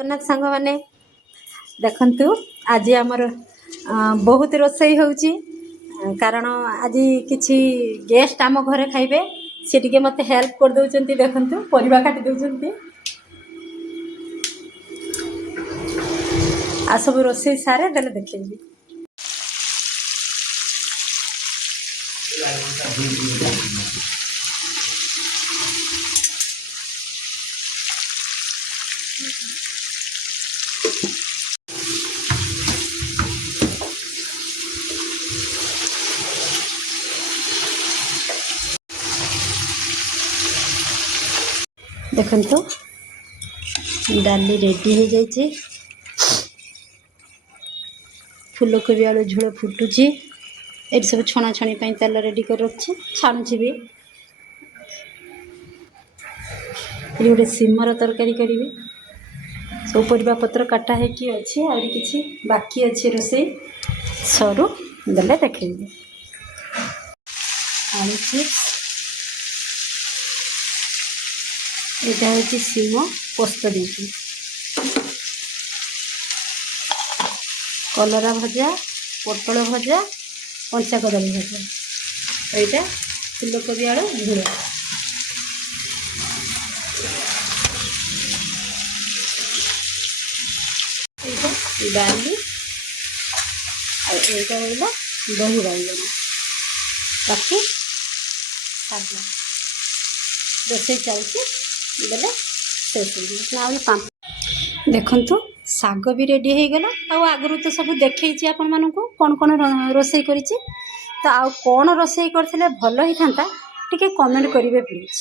ଜଗନ୍ନାଥ ସାଙ୍ଗମାନେ ଦେଖନ୍ତୁ ଆଜି ଆମର ବହୁତ ରୋଷେଇ ହେଉଛି କାରଣ ଆଜି କିଛି ଗେଷ୍ଟ ଆମ ଘରେ ଖାଇବେ। ସେ ଟିକେ ମୋତେ ହେଲ୍ପ କରିଦେଉଛନ୍ତି। ଦେଖନ୍ତୁ ପରିବା କାଟି ଦେଉଛନ୍ତି। ଆଉ ସବୁ ରୋଷେଇ ସାରେ ଦେଲେ ଦେଖେଇବି। ଦେଖନ୍ତୁ ଡାଲି ରେଡ଼ି ହେଇଯାଇଛି। ଫୁଲକୋବି ଆଳୁ ଝୋଳ ଫୁଟୁଛି। ଏଠି ସବୁ ଛଣାଛଣି ପାଇଁ ତେଲ ରେଡ଼ି କରି ରଖିଛି, ଛାଣୁଛି ବି। ଏଠି ଗୋଟେ ସିମର ତରକାରୀ କରିବି। ସବୁ ପରିବା ପତ୍ର କାଟା ହେଇକି ଅଛି, ଆହୁରି କିଛି ବାକି ଅଛି ରୋଷେଇ। ସରୁ ଦେଲେ ଦେଖେଇବି। ଆଳୁ ଚିପ୍ସ, ଏଇଟା ହେଉଛି ସିମ ପୋସ୍ତ ଦେଇକି। କଲରା ଭଜା, ପୋଟଳ ଭଜା, କଞ୍ଚା କଦଳୀ ଭଜା, ଏଇଟା ଫୁଲକୋବି ଆଳୁ ଝୋଳ। ଏଇଟା ଡାଲି, ଆଉ ଏଇଟା ରହିଲା ଦହି ବାଇଗଣ। ବାକି ଶାଗ ରୋଷେଇ ଚାଲିଛି, ଦେଲେ ଶେଷ ହେଇଯିବ। ଆହୁରି ଦେଖନ୍ତୁ ଶାଗ ବି ରେଡ଼ି ହେଇଗଲା। ଆଉ ଆଗରୁ ତ ସବୁ ଦେଖେଇଛି ଆପଣମାନଙ୍କୁ କ'ଣ କ'ଣ ରୋଷେଇ କରିଛି। ତ ଆଉ କ'ଣ ରୋଷେଇ କରିଥିଲେ ଭଲ ହେଇଥାନ୍ତା ଟିକେ କମେଣ୍ଟ କରିବେ ପ୍ଲିଜ୍।